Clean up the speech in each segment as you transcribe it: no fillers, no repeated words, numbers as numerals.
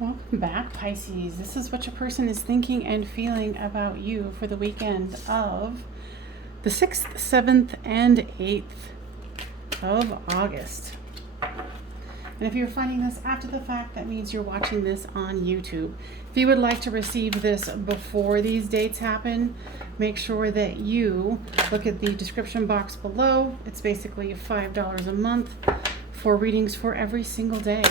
Welcome back, Pisces. This is what your person is thinking and feeling about you for the weekend of the 6th, 7th, and 8th of August. And if you're finding this after the fact, that means you're watching this on YouTube. If you would like to receive this before these dates happen, make sure that you look at the description box below. It's basically $5 a month for readings for every single day.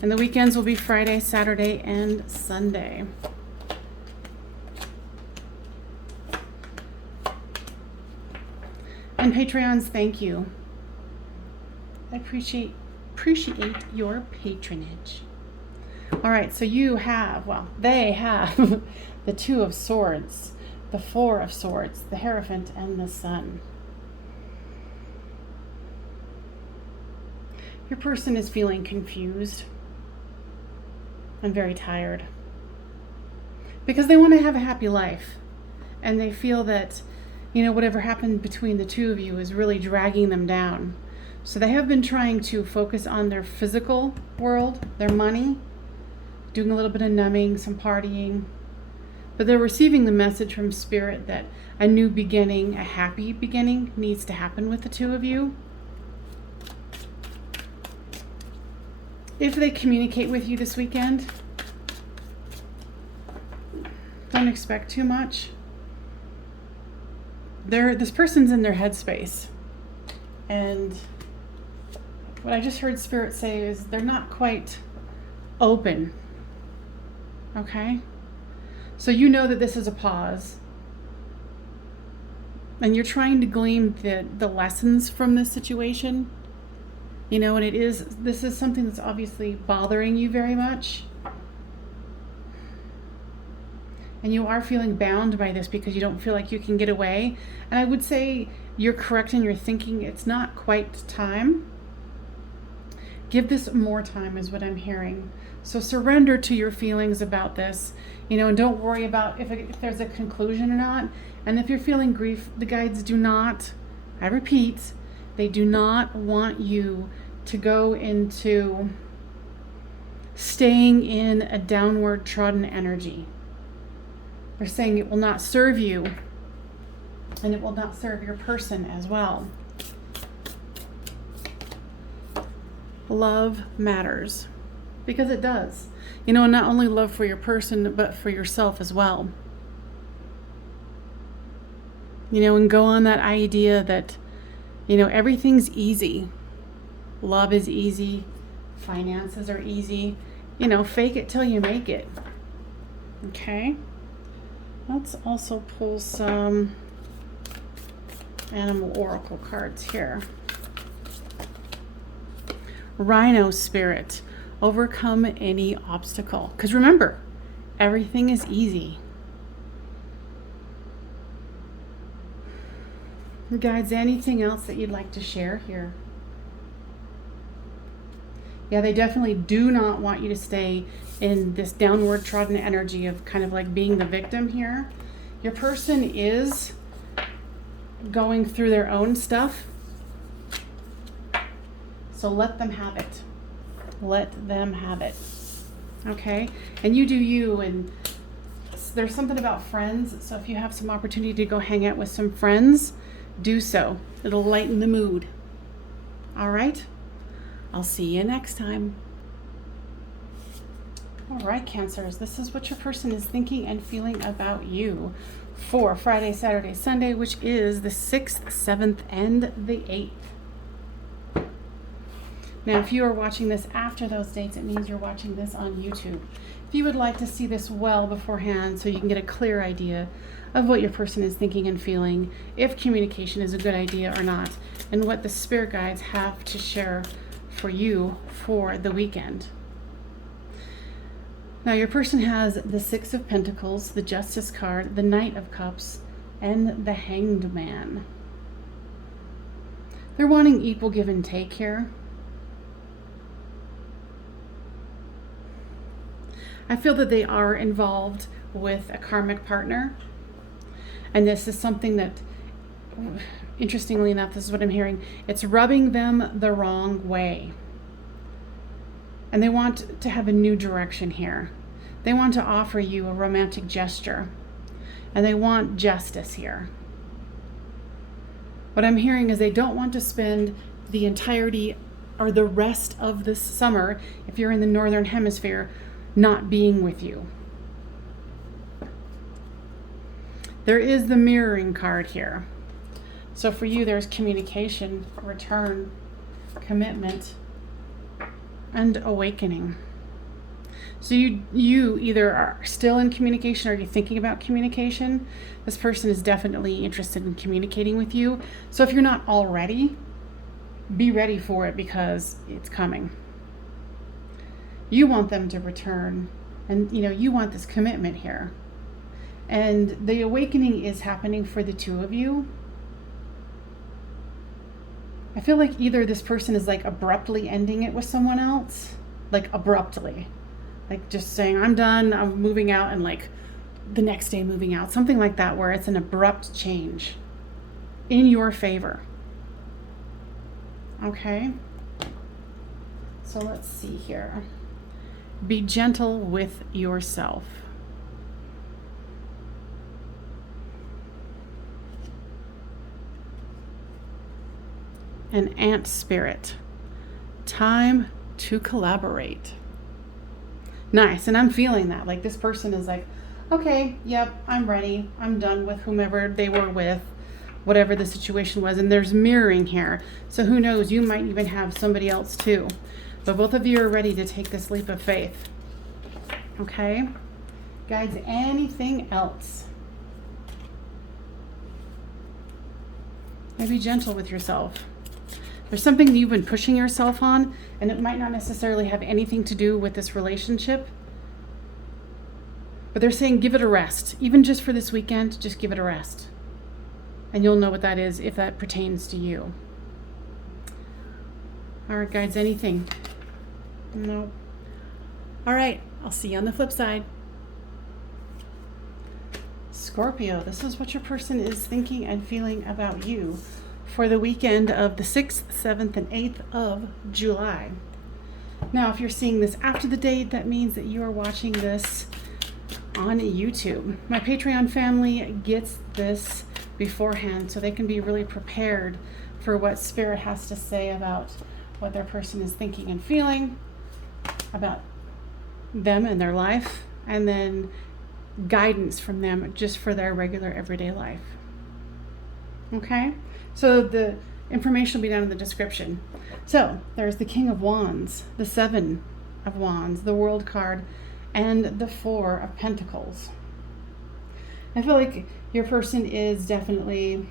And the weekends will be Friday, Saturday, and Sunday. And Patreons, thank you. I appreciate your patronage. All right, so you have, well, they have the Two of Swords, the Four of Swords, the Hierophant, and the Sun. Your person is feeling confused and very tired because they want to have a happy life, and they feel that, you know, whatever happened between the two of you is really dragging them down. So they have been trying to focus on their physical world, their money, doing a little bit of numbing, some partying, but they're receiving the message from Spirit that a new beginning, a happy beginning, needs to happen with the two of you. If they communicate with you this weekend, don't expect too much. This person's in their headspace. And what I just heard Spirit say is they're not quite open. Okay? So you know that this is a pause. And you're trying to glean the lessons from this situation. You know, and this is something that's obviously bothering you very much. And you are feeling bound by this because you don't feel like you can get away. And I would say you're correct in your thinking. It's not quite time. Give this more time is what I'm hearing. So surrender to your feelings about this, you know, and don't worry about if there's a conclusion or not. And if you're feeling grief, the guides do not, I repeat, they do not want you to go into staying in a downward trodden energy. They're saying it will not serve you, and it will not serve your person as well. Love matters, because it does. You know, and not only love for your person, but for yourself as well. You know, and go on that idea that, you know, everything's easy. Love is easy. Finances are easy. You know, fake it till you make it. Okay? Let's also pull some animal oracle cards here. Rhino Spirit. Overcome any obstacle. Because remember, everything is easy. Guides, anything else that you'd like to share here? Yeah, they definitely do not want you to stay in this downward trodden energy of kind of like being the victim here. Your person is going through their own stuff. So let them have it. Let them have it. Okay? And you do you, and there's something about friends. So if you have some opportunity to go hang out with some friends, do so. It'll lighten the mood. All right? I'll see you next time. All right, Cancers, this is what your person is thinking and feeling about you for Friday, Saturday, Sunday, which is the 6th, 7th, and the 8th. Now, if you are watching this after those dates, it means you're watching this on YouTube. If you would like to see this well beforehand so you can get a clear idea of what your person is thinking and feeling, if communication is a good idea or not, and what the spirit guides have to share for you for the weekend. Now, your person has the Six of Pentacles, the Justice card, the Knight of Cups, and the Hanged Man. They're wanting equal give and take here. I feel that they are involved with a karmic partner. And this is something that, interestingly enough, this is what I'm hearing. It's rubbing them the wrong way. And they want to have a new direction here. They want to offer you a romantic gesture. And they want justice here. What I'm hearing is they don't want to spend the entirety or the rest of this summer, if you're in the northern hemisphere, not being with you. There is the mirroring card here. So for you, there's communication, return, commitment, and awakening. So you either are still in communication or you're thinking about communication. This person is definitely interested in communicating with you. So if you're not already, be ready for it because it's coming. You want them to return, and you want this commitment here. And the awakening is happening for the two of you. I feel like either this person is like abruptly ending it with someone else, like abruptly, like just saying, I'm done, I'm moving out, and like the next day moving out, something like that, where it's an abrupt change in your favor. Okay, so let's see here. Be gentle with yourself. An ant spirit. Time to collaborate. Nice, and I'm feeling that. Like this person is like, okay, yep, I'm ready. I'm done with whomever they were with, whatever the situation was. And there's mirroring here. So who knows, you might even have somebody else too. But both of you are ready to take this leap of faith. Okay? Guys, anything else? Be gentle with yourself. There's something that you've been pushing yourself on, and it might not necessarily have anything to do with this relationship. But they're saying give it a rest. Even just for this weekend, just give it a rest. And you'll know what that is if that pertains to you. All right, guys, anything? No. All right, I'll see you on the flip side. Scorpio, this is what your person is thinking and feeling about you for the weekend of the 6th, 7th, and 8th of July. Now, if you're seeing this after the date, that means that you are watching this on YouTube. My Patreon family gets this beforehand so they can be really prepared for what Spirit has to say about what their person is thinking and feeling about them and their life, and then guidance from them just for their regular everyday life. Okay? So the information will be down in the description. So there's the King of Wands, the 7 of Wands, the World card, and the 4 of Pentacles. I feel like your person is definitely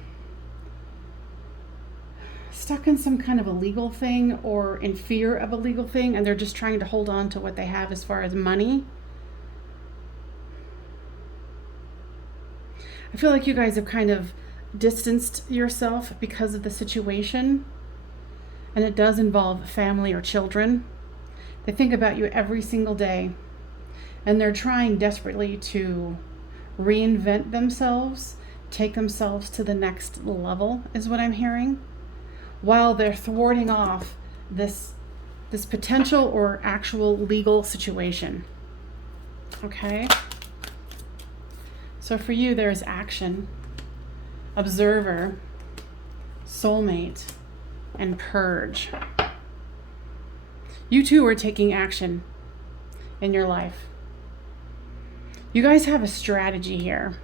stuck in some kind of a legal thing or in fear of a legal thing, and they're just trying to hold on to what they have as far as money. I feel like you guys have kind of distanced yourself because of the situation, and it does involve family or children. They think about you every single day, and they're trying desperately to reinvent themselves, take themselves to the next level, is what I'm hearing, while they're thwarting off this potential or actual legal situation. Okay? So for you, there's action, observer, soulmate, and purge. You two are taking action in your life. You guys have a strategy here.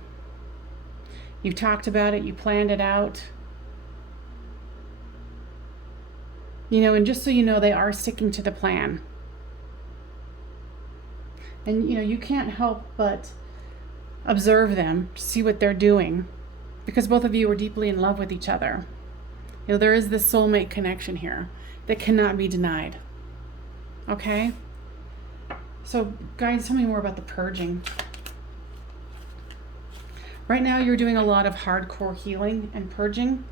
You talked about it, you planned it out. And just so you know, they are sticking to the plan. And you can't help but observe them, see what they're doing, because both of you are deeply in love with each other. There is this soulmate connection here that cannot be denied. Okay? So, guys, tell me more about the purging. Right now, you're doing a lot of hardcore healing and purging,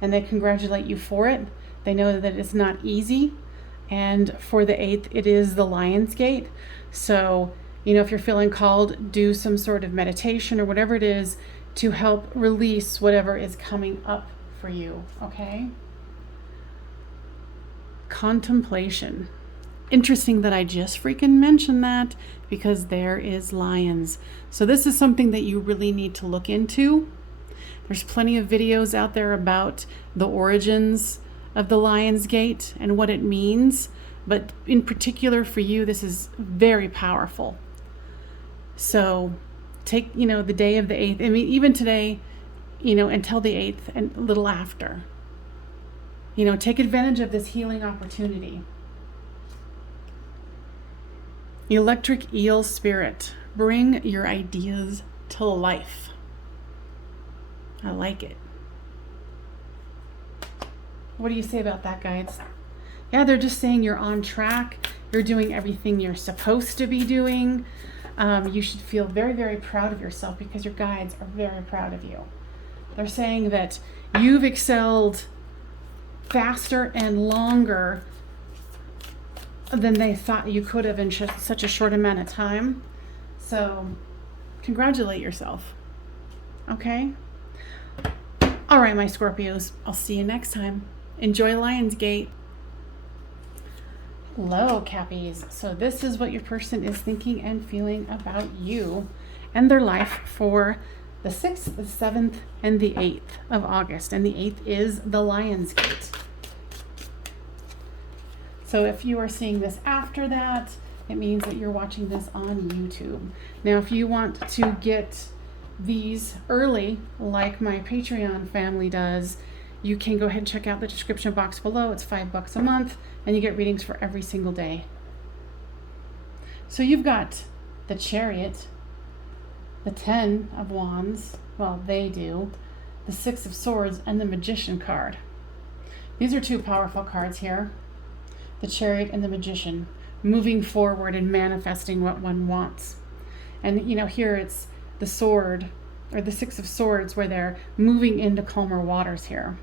and they congratulate you for it. They know that it's not easy, and for the 8th, it is the Lion's Gate. So, if you're feeling called, do some sort of meditation or whatever it is to help release whatever is coming up for you, okay? Contemplation. interesting that I just freaking mentioned that, because there is lions. So this is something that you really need to look into. There's plenty of videos out there about the origins of the Lion's Gate and what it means. But in particular for you, this is very powerful. So take, the day of the 8th. I mean, even today, until the 8th and a little after. Take advantage of this healing opportunity. Electric eel spirit. Bring your ideas to life. I like it. What do you say about that, guides? Yeah, they're just saying you're on track. You're doing everything you're supposed to be doing. You should feel very, very proud of yourself, because your guides are very proud of you. They're saying that you've excelled faster and longer than they thought you could have in such a short amount of time. So congratulate yourself. Okay? All right, my Scorpios. I'll see you next time. Enjoy Lionsgate. Hello, Cappies. So this is what your person is thinking and feeling about you and their life for the 6th, the 7th, and the 8th of August. And the 8th is the Lionsgate. So if you are seeing this after that, it means that you're watching this on YouTube. Now, if you want to get these early, like my Patreon family does, you can go ahead and check out the description box below. It's $5 a month, and you get readings for every single day. So you've got the Chariot, the 10 of Wands, well, they do, the 6 of Swords, and the Magician card. These are two powerful cards here. The Chariot and the Magician, moving forward and manifesting what one wants. And here it's the Sword, or the 6 of Swords, where they're moving into calmer waters here.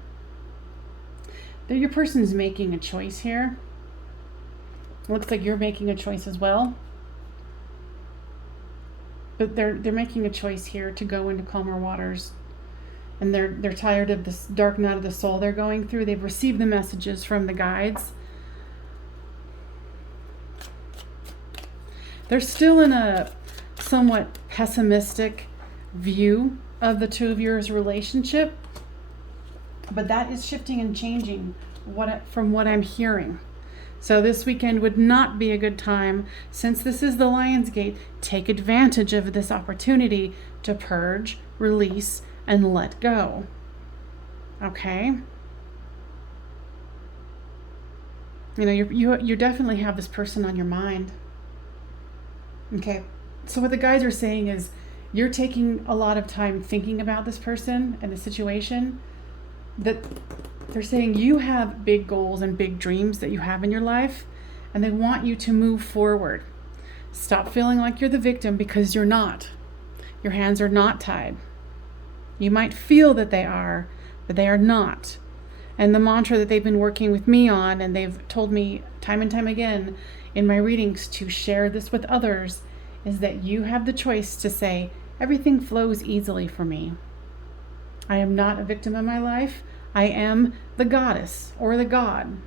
Your person's making a choice here. It looks like you're making a choice as well. But they're making a choice here to go into calmer waters. And they're tired of this dark night of the soul they're going through. They've received the messages from the guides. They're still in a somewhat pessimistic view of the two of yours relationship, but that is shifting and changing from what I'm hearing. So this weekend would not be a good time. Since this is the Lionsgate, take advantage of this opportunity to purge, release, and let go. Okay? You definitely have this person on your mind. Okay, so what the guys are saying is you're taking a lot of time thinking about this person and the situation. That they're saying you have big goals and big dreams that you have in your life, and they want you to move forward. Stop feeling like you're the victim, because you're not. Your hands are not tied. You might feel that they are, but they are not. And the mantra that they've been working with me on, and they've told me time and time again in my readings to share this with others, is that you have the choice to say, everything flows easily for me. I am not a victim of my life. I am the goddess or the god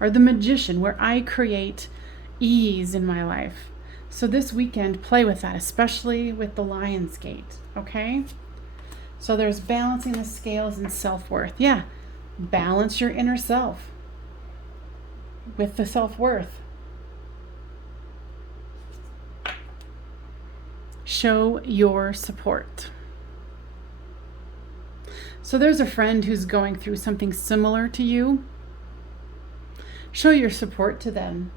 or the magician, where I create ease in my life. So this weekend, play with that, especially with the Lionsgate, okay? So there's balancing the scales and self-worth. Yeah, balance your inner self with the self-worth. Show your support. So there's a friend who's going through something similar to you. Show your support to them.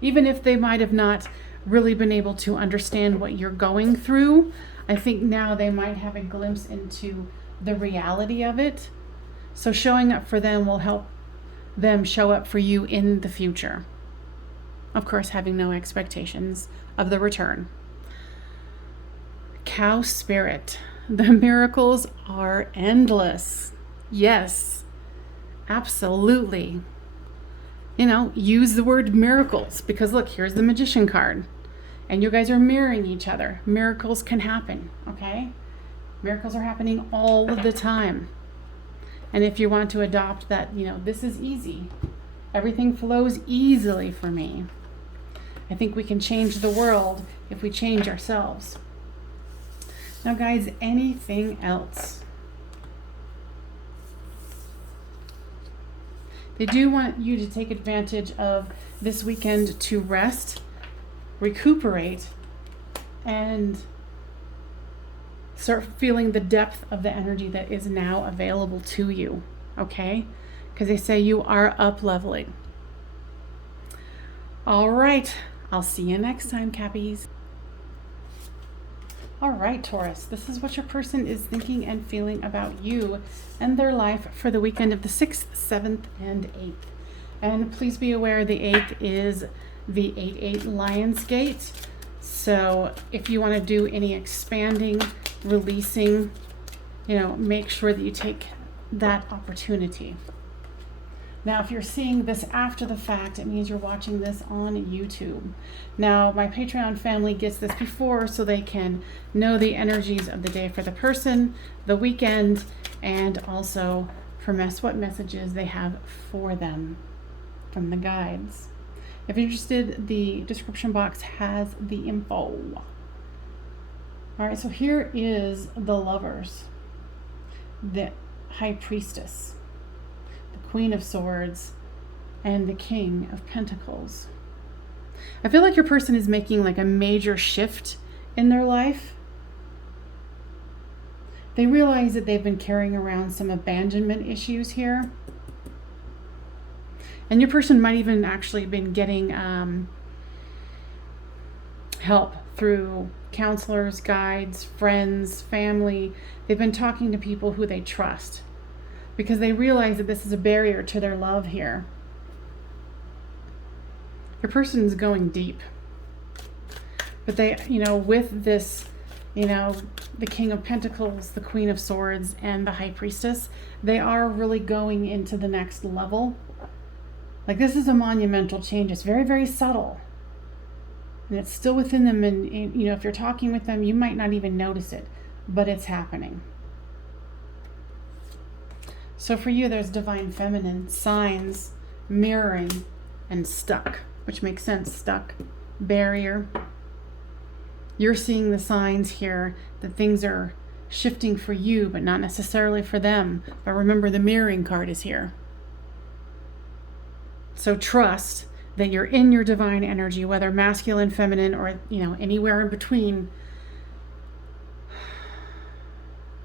Even if they might have not really been able to understand what you're going through, I think now they might have a glimpse into the reality of it. So showing up for them will help them show up for you in the future. Of course, having no expectations of the return. Cow spirit. The miracles are endless. Yes, absolutely. Use the word miracles, because look, here's the Magician card. And you guys are mirroring each other. Miracles can happen, okay? Miracles are happening all of the time. And if you want to adopt that, this is easy. Everything flows easily for me. I think we can change the world if we change ourselves. Now, guys, anything else? They do want you to take advantage of this weekend to rest, recuperate, and start feeling the depth of the energy that is now available to you, okay? Because they say you are up-leveling. All right, I'll see you next time, Cappies. All right, Taurus, this is what your person is thinking and feeling about you and their life for the weekend of the 6th, 7th, and 8th. And please be aware the 8th is the 8-8 Lion's Gate. So if you want to do any expanding, releasing, make sure that you take that opportunity. Now, if you're seeing this after the fact, it means you're watching this on YouTube. Now, my Patreon family gets this before so they can know the energies of the day for the person, the weekend, and also for what messages they have for them from the guides. If you're interested, the description box has the info. All right, so here is the Lovers, the High Priestess, Queen of Swords, and the King of Pentacles. I feel like your person is making like a major shift in their life. They realize that they've been carrying around some abandonment issues here. And your person might even actually been getting help through counselors, guides, friends, family. They've been talking to people who they trust, because they realize that this is a barrier to their love here. Your person is going deep. But they, with this, the King of Pentacles, the Queen of Swords, and the High Priestess, they are really going into the next level. Like, this is a monumental change. It's very, very subtle. And it's still within them. And if you're talking with them, you might not even notice it, but it's happening. So for you, there's divine feminine, signs, mirroring, and stuck, which makes sense. Stuck, barrier. You're seeing the signs here that things are shifting for you, but not necessarily for them. But remember, the mirroring card is here. So trust that you're in your divine energy, whether masculine, feminine, or anywhere in between.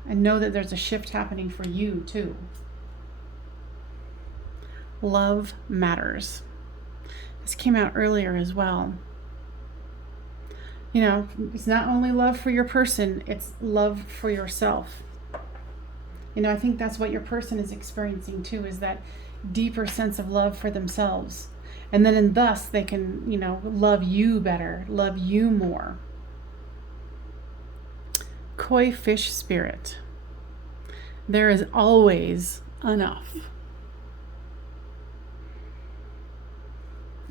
And know that there's a shift happening for you too. Love matters. This came out earlier as well. It's not only love for your person, it's love for yourself. I think that's what your person is experiencing too, is that deeper sense of love for themselves. And then thus they can, love you better, love you more. Koi fish spirit. There is always enough.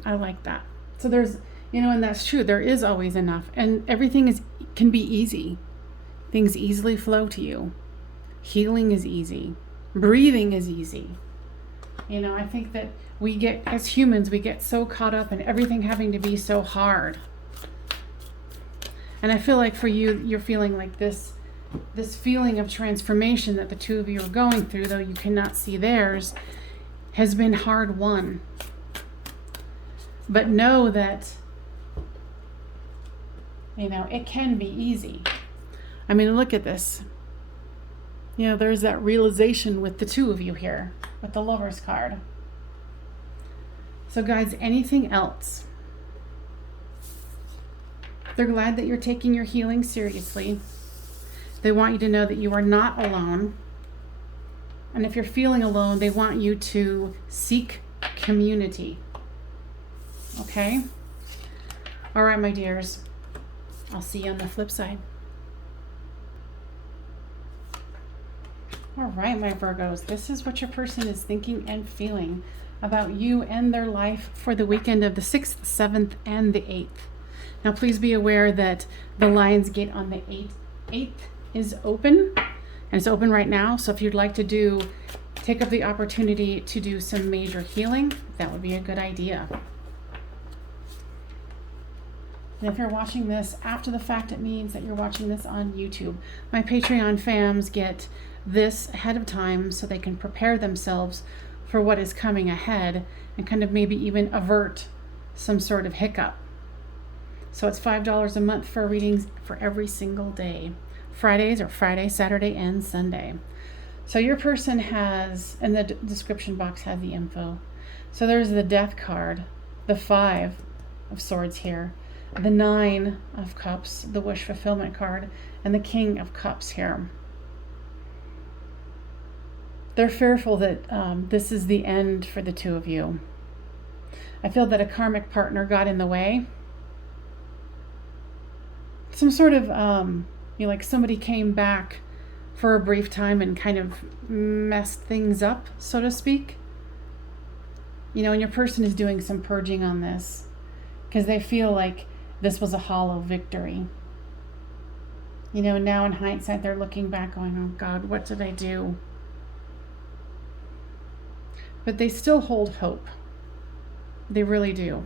I like that. So there's, and that's true. There is always enough, and everything can be easy. Things easily flow to you. Healing is easy. Breathing is easy. I think that as humans, we get so caught up in everything having to be so hard. And I feel like for you, you're feeling like this feeling of transformation that the two of you are going through, though you cannot see theirs, has been hard won. But know that, it can be easy. I mean, look at this. There's that realization with the two of you here, with the Lovers card. So guys, anything else? They're glad that you're taking your healing seriously. They want you to know that you are not alone. And if you're feeling alone, they want you to seek community. Okay? All right, my dears. I'll see you on the flip side. All right, my Virgos. This is what your person is thinking and feeling about you and their life for the weekend of the 6th, 7th, and the 8th. Now, please be aware that the Lion's Gate on the 8th is open, and it's open right now. So if you'd like to do take up the opportunity to do some major healing, that would be a good idea. And if you're watching this after the fact, it means that you're watching this on YouTube. My Patreon fams get this ahead of time so they can prepare themselves for what is coming ahead and kind of maybe even avert some sort of hiccup. So it's $5 a month for readings for every single day. Fridays are Friday, Saturday, and Sunday. So your person has, in the description box has the info. So there's the Death card, the 5 of Swords here, the 9 of Cups, the Wish Fulfillment card, and the King of Cups here. They're fearful that this is the end for the two of you. I feel that a karmic partner got in the way. Some sort of, like somebody came back for a brief time and kind of messed things up, so to speak. And your person is doing some purging on this because they feel like this was a hollow victory. Now in hindsight, they're looking back going, oh God, what did I do? But they still hold hope. They really do.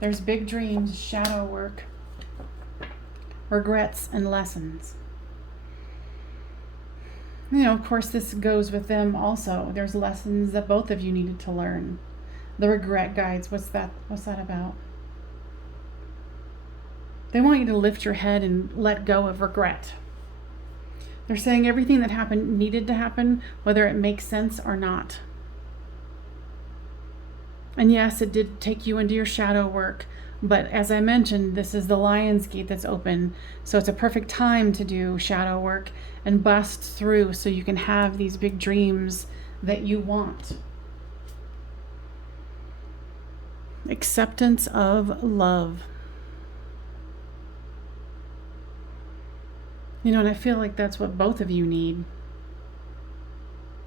There's big dreams, shadow work, regrets, and lessons. Of course, this goes with them also. There's lessons that both of you needed to learn. The regret guides, what's that about? They want you to lift your head and let go of regret. They're saying everything that happened needed to happen, whether it makes sense or not. And yes, it did take you into your shadow work, but as I mentioned, this is the Lion's Gate that's open, so it's a perfect time to do shadow work and bust through so you can have these big dreams that you want. Acceptance of love. And I feel like that's what both of you need,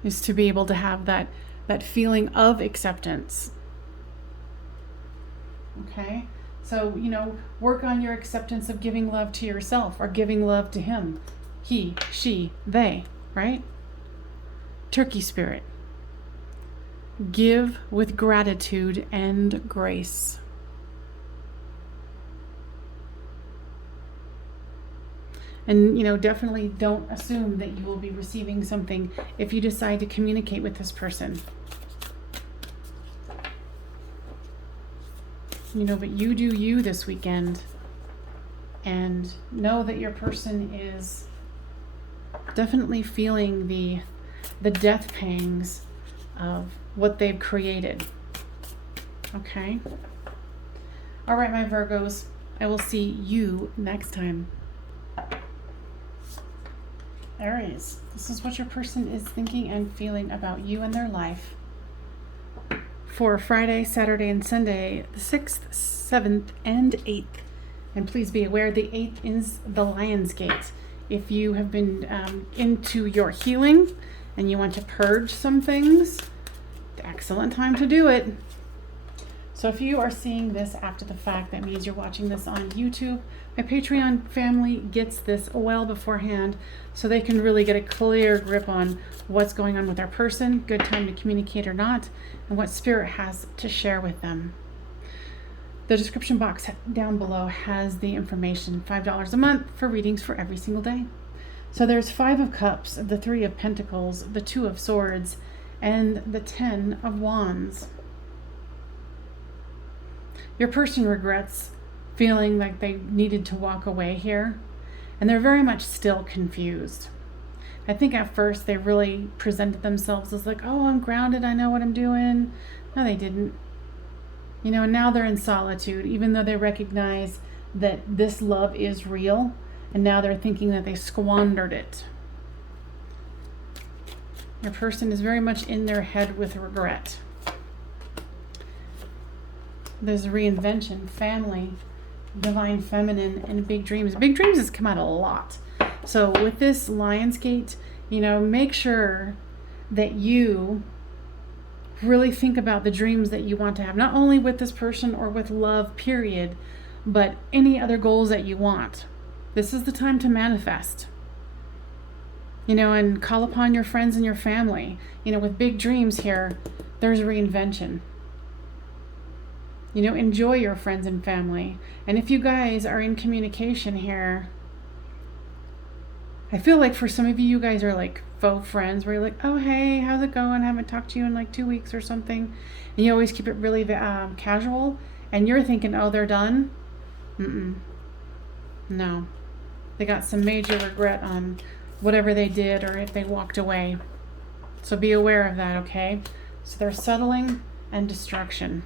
is to be able to have that feeling of acceptance. Okay? So, work on your acceptance of giving love to yourself or giving love to him. He, she, they, right? Turkey spirit. Give with gratitude and grace. And, definitely don't assume that you will be receiving something if you decide to communicate with this person. But you do you this weekend. And know that your person is definitely feeling the death pangs of what they've created. Okay? All right, my Virgos. I will see you next time. Aries, this is what your person is thinking and feeling about you and their life for Friday, Saturday, and Sunday, the 6th, 7th, and 8th. And please be aware the 8th is the Lion's Gate. If you have been into your healing and you want to purge some things, excellent time to do it. So if you are seeing this after the fact, that means you're watching this on YouTube. My Patreon family gets this well beforehand so they can really get a clear grip on what's going on with our person, good time to communicate or not, and what spirit has to share with them. The description box down below has the information. $5 a month for readings for every single day. So there's 5 of Cups, the 3 of Pentacles, the 2 of Swords, and the 10 of Wands. Your person regrets feeling like they needed to walk away here, and they're very much still confused. I think at first they really presented themselves as like, oh, I'm grounded, I know what I'm doing. No, they didn't. And now they're in solitude, even though they recognize that this love is real, and now they're thinking that they squandered it. Your person is very much in their head with regret. There's reinvention, family, divine feminine, and big dreams. Big dreams has come out a lot. So with this Lion's Gate, make sure that you really think about the dreams that you want to have, not only with this person or with love, period, but any other goals that you want. This is the time to manifest. You know, and call upon your friends and your family. You know, with big dreams here, there's reinvention. You know, enjoy your friends and family. And if you guys are in communication here, I feel like for some of you, you guys are like faux friends where you're like, oh, hey, how's it going? I haven't talked to you in like 2 weeks or something. And you always keep it really casual. And you're thinking, oh, they're done? No. They got some major regret on whatever they did or if they walked away. So be aware of that, okay? So there's settling and destruction.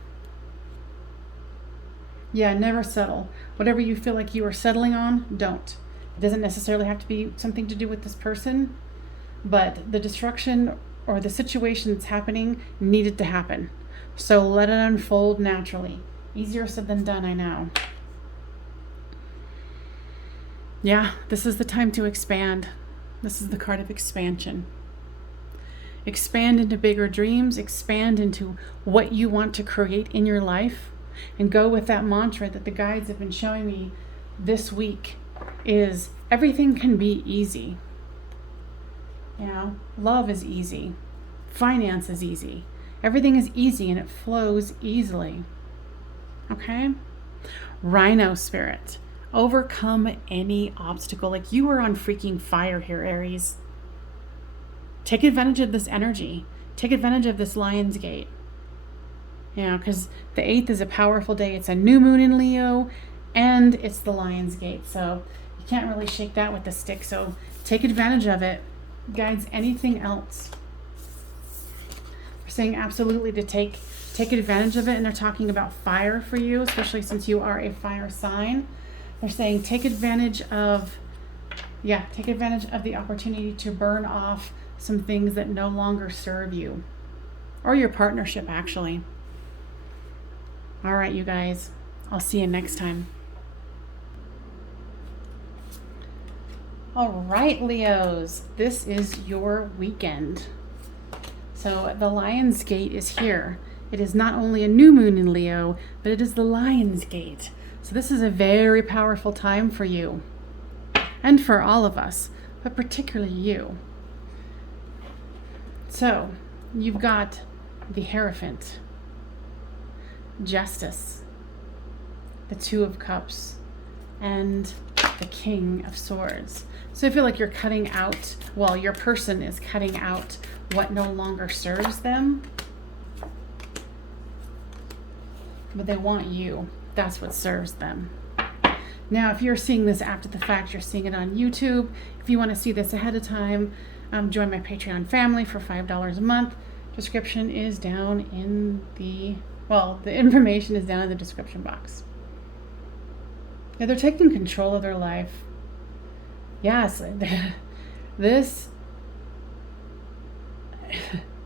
Yeah, never settle. Whatever you feel like you are settling on, don't. It doesn't necessarily have to be something to do with this person, but the destruction or the situation that's happening needed to happen. So let it unfold naturally. Easier said than done, I know. Yeah, this is the time to expand. This is the card of expansion. Expand into bigger dreams, expand into what you want to create in your life, and go with that mantra that the guides have been showing me this week is everything can be easy. You know, love is easy. Finance is easy. Everything is easy and it flows easily. Okay? Rhino spirit. Overcome any obstacle. Like you are on freaking fire here, Aries. Take advantage of this energy. Take advantage of this Lion's Gate. You know, because the 8th is a powerful day. It's a new moon in Leo and it's the Lion's Gate. So you can't really shake that with the stick. So take advantage of it. Guides, anything else? They're saying absolutely to take advantage of it. And they're talking about fire for you, especially since you are a fire sign. They're saying take advantage of the opportunity to burn off some things that no longer serve you or your partnership, actually. All right, you guys, I'll see you next time. All right, Leos, this is your weekend. So the Lion's Gate is here. It is not only a new moon in Leo, but it is the Lion's Gate. So this is a very powerful time for you and for all of us, but particularly you. So you've got the Hierophant, Justice, the Two of Cups, and the King of Swords. So I feel like you're cutting out, well, your person is cutting out what no longer serves them, but they want you. That's what serves them. Now, if you're seeing this after the fact, you're seeing it on YouTube. If you want to see this ahead of time, join my Patreon family for $5 a month. Description is down in the information is down in the description box. Yeah, they're taking control of their life. Yes, this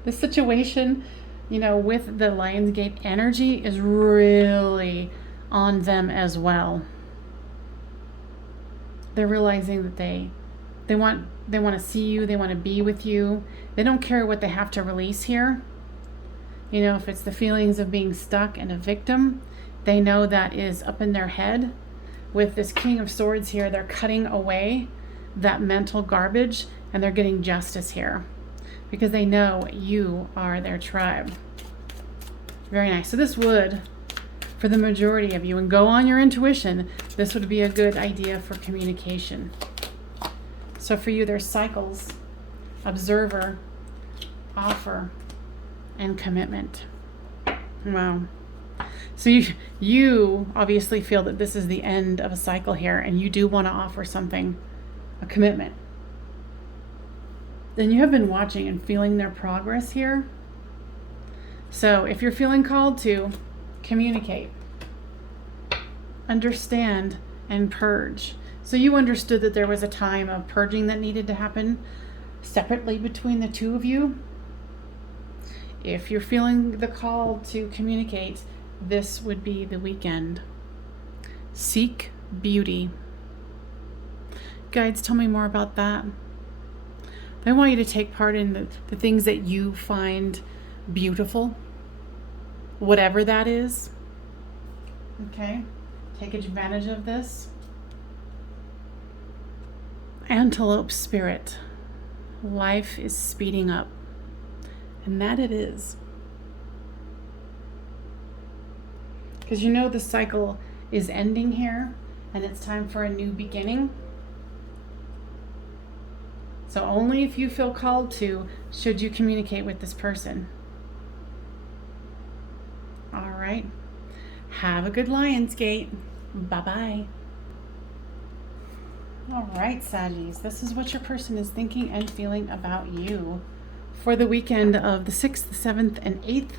situation, you know, with the Lion's Gate energy is really on them as well. They're realizing that they want to see you, they want to be with you. They don't care what they have to release here. You know, if it's the feelings of being stuck and a victim, they know that is up in their head. With this King of Swords here, they're cutting away that mental garbage and they're getting justice here because they know you are their tribe. Very nice. So this would, for the majority of you, and go on your intuition, this would be a good idea for communication. So for you, there's cycles, observer, offer, and commitment. Wow. So you obviously feel that this is the end of a cycle here, and you do want to offer something, a commitment. Then you have been watching and feeling their progress here. So if you're feeling called to communicate, understand, and purge. So you understood that there was a time of purging that needed to happen separately between the two of you. If you're feeling the call to communicate, this would be the weekend. Seek beauty. Guides, tell me more about that. They want you to take part in the things that you find beautiful, whatever that is. Okay? Take advantage of this. Antelope spirit. Life is speeding up. And that it is. Because you know the cycle is ending here and it's time for a new beginning. So only if you feel called to should you communicate with this person. All right. Have a good Lionsgate. Bye-bye. All right, Saggies. This is what your person is thinking and feeling about you for the weekend of the 6th, 7th, and 8th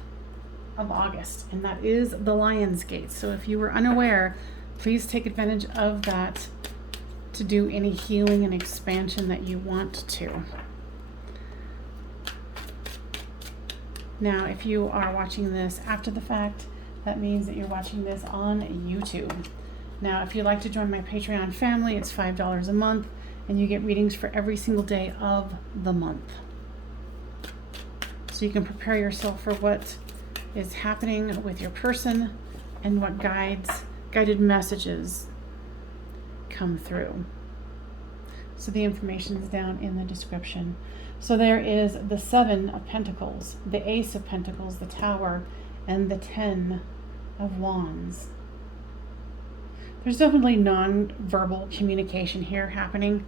of August. And that is the Lionsgate. So if you were unaware, please take advantage of that to do any healing and expansion that you want to. Now, if you are watching this after the fact, that means that you're watching this on YouTube. Now, if you'd like to join my Patreon family, it's $5 a month, and you get readings for every single day of the month. So you can prepare yourself for what is happening with your person and what guided messages come through. So the information is down in the description. So there is the 7 of Pentacles, the Ace of Pentacles, the Tower, and the 10 of Wands. There's definitely non-verbal communication here happening.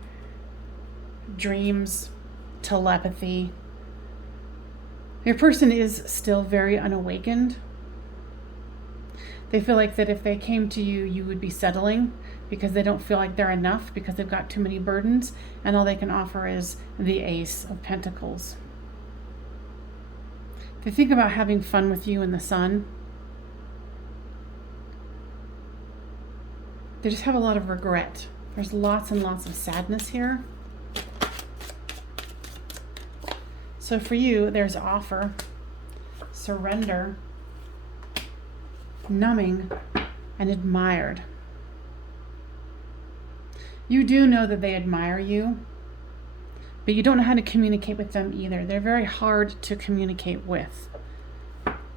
Dreams, telepathy. Your person is still very unawakened. They feel like that if they came to you, you would be settling because they don't feel like they're enough because they've got too many burdens and all they can offer is the Ace of Pentacles. They think about having fun with you in the sun. They just have a lot of regret. There's lots and lots of sadness here. So for you, there's offer, surrender, numbing, and admired. You do know that they admire you, but you don't know how to communicate with them either. They're very hard to communicate with.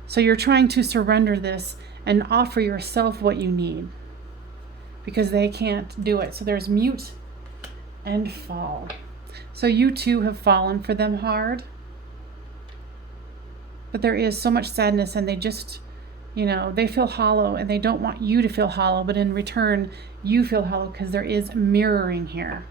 So you're trying to surrender this and offer yourself what you need because they can't do it. So there's mute and fall. So you too have fallen for them hard. But there is so much sadness and they just, they feel hollow and they don't want you to feel hollow, but in return, you feel hollow because there is mirroring here.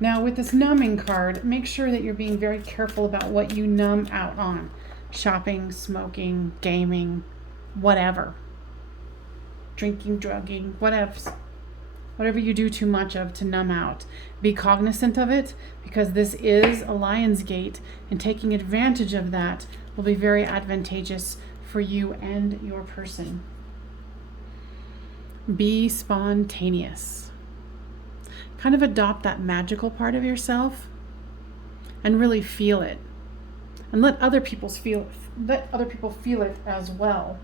Now with this numbing card, make sure that you're being very careful about what you numb out on. Shopping, smoking, gaming, whatever. Drinking, drugging, whatever you do too much of to numb out. Be cognizant of it because this is a Lionsgate and taking advantage of that will be very advantageous for you and your person. Be spontaneous. Kind of adopt that magical part of yourself and really feel it. And let other people feel it as well.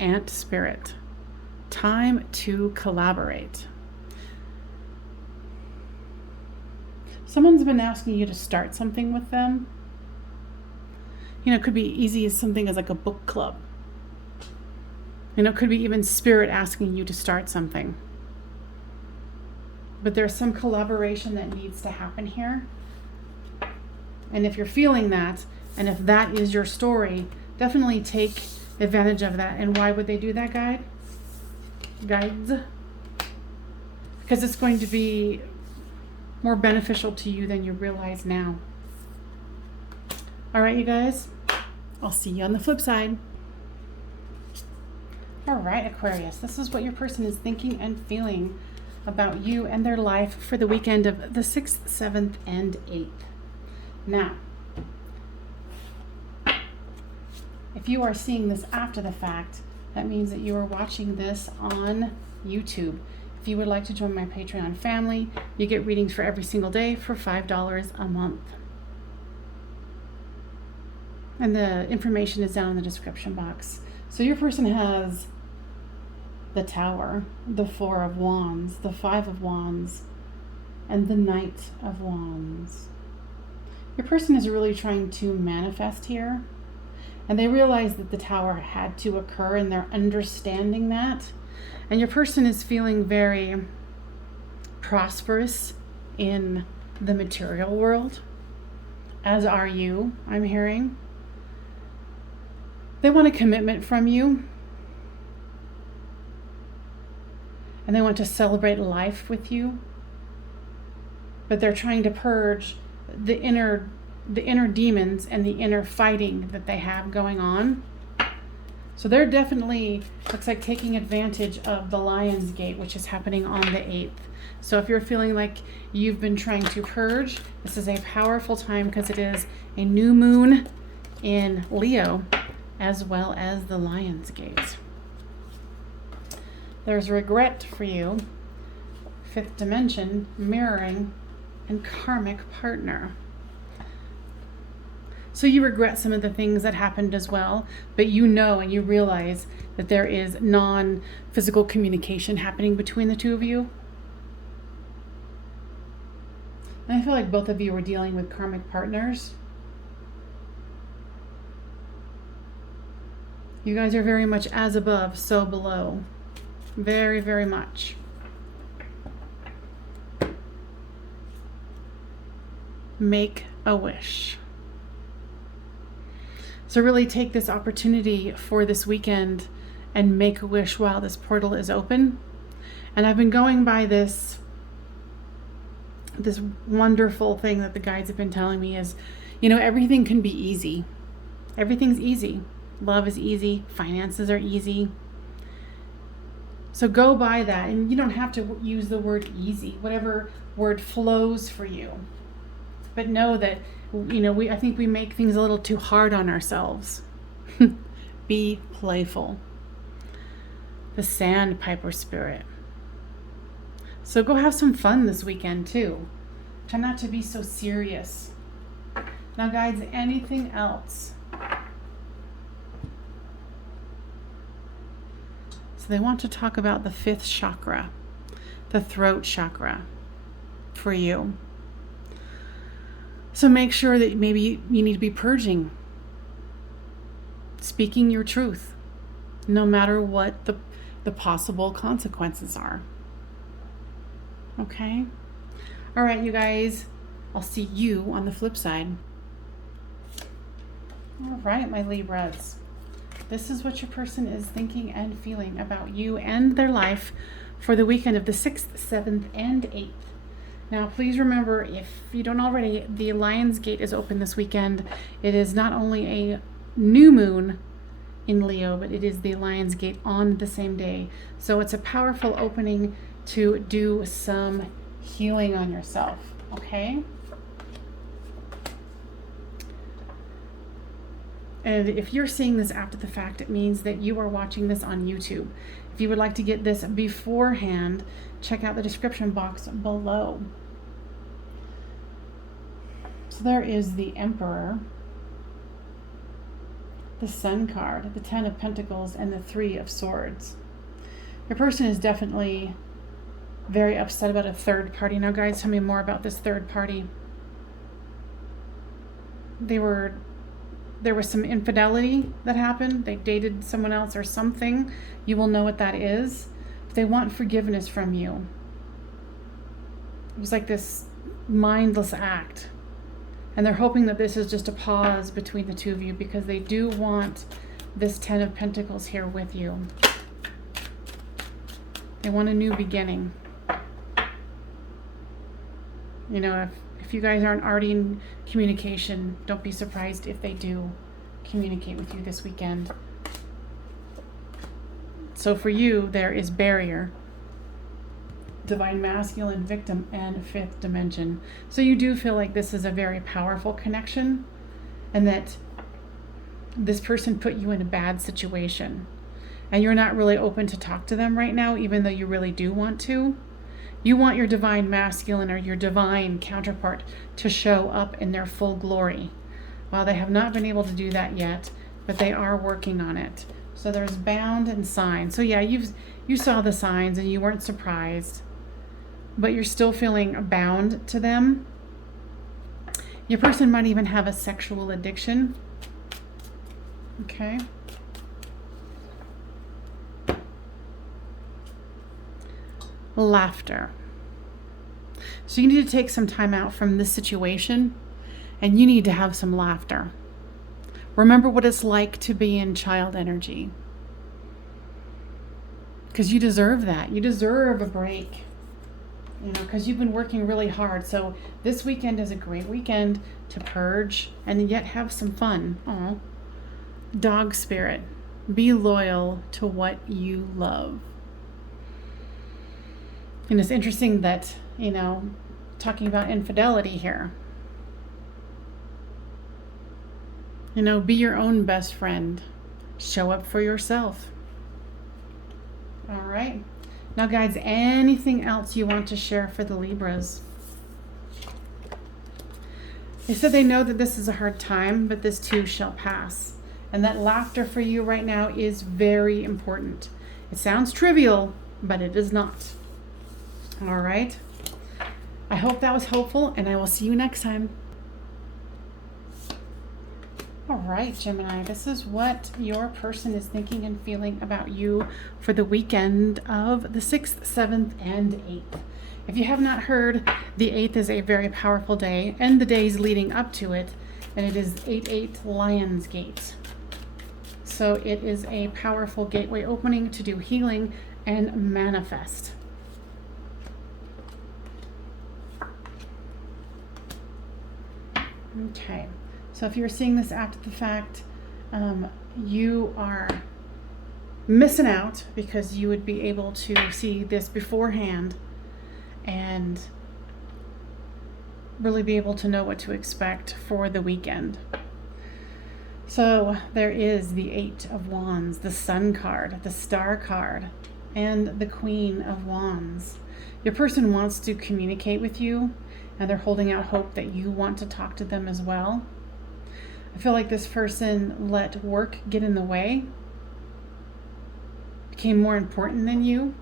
Ant spirit. Time to collaborate. Someone's been asking you to start something with them. It could be easy as something as like a book club. It could be even spirit asking you to start something. But there's some collaboration that needs to happen here. And if you're feeling that, and if that is your story, definitely take advantage of that. And why would they do that, guides? Because it's going to be more beneficial to you than you realize now. All right, you guys, I'll see you on the flip side. All right, Aquarius, this is what your person is thinking and feeling about you and their life for the weekend of the 6th, 7th, and 8th. Now, if you are seeing this after the fact, that means that you are watching this on YouTube. If you would like to join my Patreon family, you get readings for every single day for $5 a month. And the information is down in the description box. So your person has the Tower, the 4 of Wands, the 5 of Wands, and the Knight of Wands. Your person is really trying to manifest here. And they realize that the Tower had to occur and they're understanding that. And your person is feeling very prosperous in the material world, as are you, I'm hearing. They want a commitment from you, and they want to celebrate life with you, but they're trying to purge the inner demons and the inner fighting that they have going on. So they're definitely, looks like, taking advantage of the Lion's Gate, which is happening on the 8th. So if you're feeling like you've been trying to purge, this is a powerful time because it is a new moon in Leo, as well as the Lion's Gate. There's regret for you, 5th dimension, mirroring, and karmic partner. So you regret some of the things that happened as well, but you know and you realize that there is non-physical communication happening between the two of you. And I feel like both of you were dealing with karmic partners. You guys are very much as above, so below. Very, very much. Make a wish. So really take this opportunity for this weekend and make a wish while this portal is open. And I've been going by this wonderful thing that the guides have been telling me is, you know, everything can be easy. Everything's easy. Love is easy. Finances are easy. So go by that, and you don't have to use the word easy, whatever word flows for you. But know that, you know, I think we make things a little too hard on ourselves. Be playful. The Sandpiper spirit. So go have some fun this weekend too. Try not to be so serious. Now guides, anything else? So they want to talk about the 5th chakra, the throat chakra for you. So make sure that maybe you need to be purging, speaking your truth, no matter what the possible consequences are. Okay? All right, you guys, I'll see you on the flip side. All right, my Libras. This is what your person is thinking and feeling about you and their life for the weekend of the 6th, 7th, and 8th. Now, please remember, if you don't already, the Lion's Gate is open this weekend. It is not only a new moon in Leo, but it is the Lion's Gate on the same day. So it's a powerful opening to do some healing on yourself, okay? And if you're seeing this after the fact, it means that you are watching this on YouTube. If you would like to get this beforehand, check out the description box below. So there is the Emperor, the Sun card, the 10 of Pentacles, and the 3 of Swords. Your person is definitely very upset about a third party. Now, guys, tell me more about this third party. There was some infidelity that happened. They dated someone else or something. You will know what that is. They want forgiveness from you. It was like this mindless act. And they're hoping that this is just a pause between the two of you because they do want this 10 of Pentacles here with you. They want a new beginning. You know, if you guys aren't already in communication, don't be surprised if they do communicate with you this weekend. So for you, there is barrier, divine masculine, victim, and 5th dimension. So you do feel like this is a very powerful connection and that this person put you in a bad situation and you're not really open to talk to them right now, even though you really do want to. You want your divine masculine or your divine counterpart to show up in their full glory. Well, they have not been able to do that yet, but they are working on it. So there's bound and sign. So yeah, you saw the signs and you weren't surprised, but you're still feeling bound to them. Your person might even have a sexual addiction. Okay. laughter. So you need to take some time out from this situation and you need to have some laughter. Remember what it's like to be in child energy. Because you deserve that. You deserve a break. Because you've been working really hard. So this weekend is a great weekend to purge and yet have some fun. Aw. Dog spirit. Be loyal to what you love. And it's interesting that, talking about infidelity here. Be your own best friend. Show up for yourself. All right. Now, guys, anything else you want to share for the Libras? They said they know that this is a hard time, but this too shall pass. And that laughter for you right now is very important. It sounds trivial, but it is not. All right. I hope that was helpful, and I will see you next time. All right, Gemini, this is what your person is thinking and feeling about you for the weekend of the 6th, 7th, and 8th. If you have not heard, the 8th is a very powerful day, and the days leading up to it, and it is 8/8 Lion's Gate. So it is a powerful gateway opening to do healing and manifest. Okay. So if you're seeing this after the fact, you are missing out because you would be able to see this beforehand and really be able to know what to expect for the weekend. So there is the 8 of Wands, the Sun card, the Star card, and the Queen of Wands. Your person wants to communicate with you, and they're holding out hope that you want to talk to them as well. I feel like this person let work get in the way, became more important than you.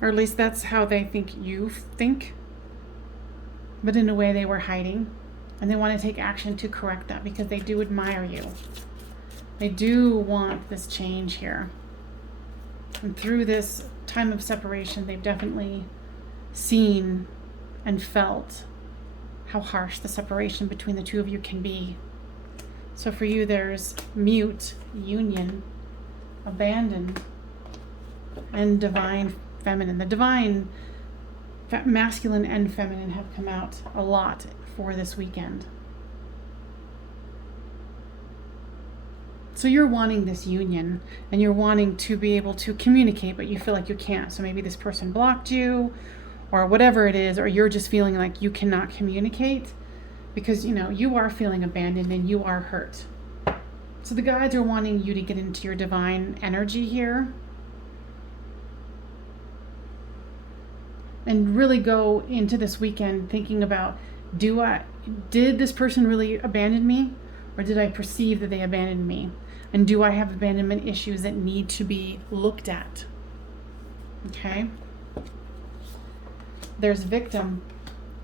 Or at least that's how they think you think. But in a way they were hiding. And they want to take action to correct that because they do admire you. They do want this change here. And through this time of separation, they've definitely seen and felt how harsh the separation between the two of you can be. So for you, there's mute, union, abandoned, and divine feminine. The divine masculine and feminine have come out a lot for this weekend. So you're wanting this union and you're wanting to be able to communicate, but you feel like you can't. So maybe this person blocked you, or whatever it is, or you're just feeling like you cannot communicate because, you are feeling abandoned and you are hurt. So the guides are wanting you to get into your divine energy here and really go into this weekend thinking about, did this person really abandon me, or did I perceive that they abandoned me? And do I have abandonment issues that need to be looked at? Okay. There's victim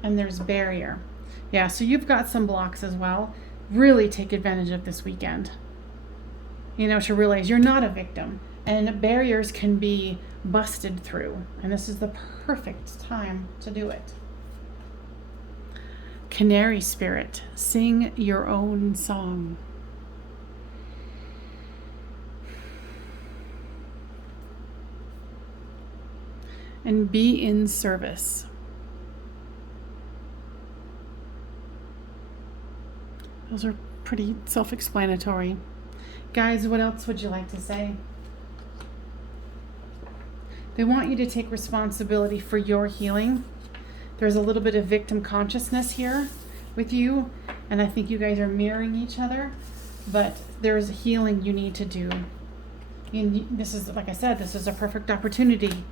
and there's barrier. Yeah, so you've got some blocks as well. Really take advantage of this weekend. To realize you're not a victim and barriers can be busted through. And this is the perfect time to do it. Canary spirit, sing your own song. And be in service. Those are pretty self-explanatory. Guys, what else would you like to say? They want you to take responsibility for your healing. There's a little bit of victim consciousness here with you, and I think you guys are mirroring each other, but there's healing you need to do. And this is, like I said, this is a perfect opportunity.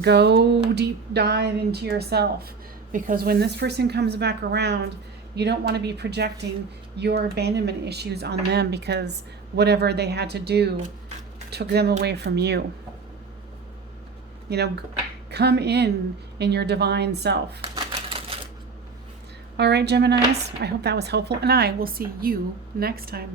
Go deep dive into yourself, because when this person comes back around, you don't want to be projecting your abandonment issues on them because whatever they had to do took them away from you. Come in your divine self. All right, Geminis, I hope that was helpful, and I will see you next time.